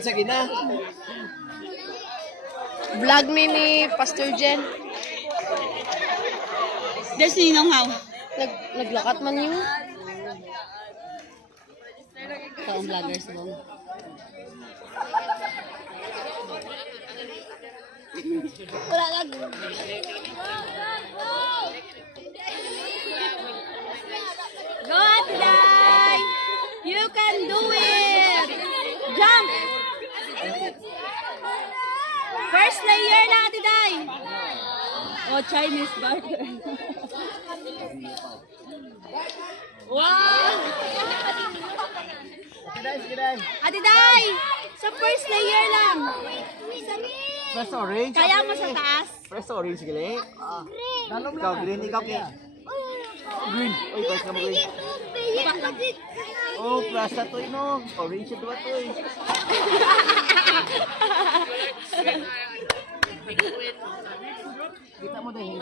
sakit sa gina. Vlog ni Pastor Jen. There's ninong how. Naglakat man yun. Ito ang vloggers mo. Wala lang. Go, Ate Day! You can do it! Jump! First layer na, Ate Day! Oh, Chinese garter. Wow! Ate Day! Sa first layer lang. Press orange. Kaya mo sa taas. Press orange gali. Ikaw green, ikaw kaya. Green. Uy, press ka mo green. Oh, press na to no. Orange ito ba to eh. Kita mo din.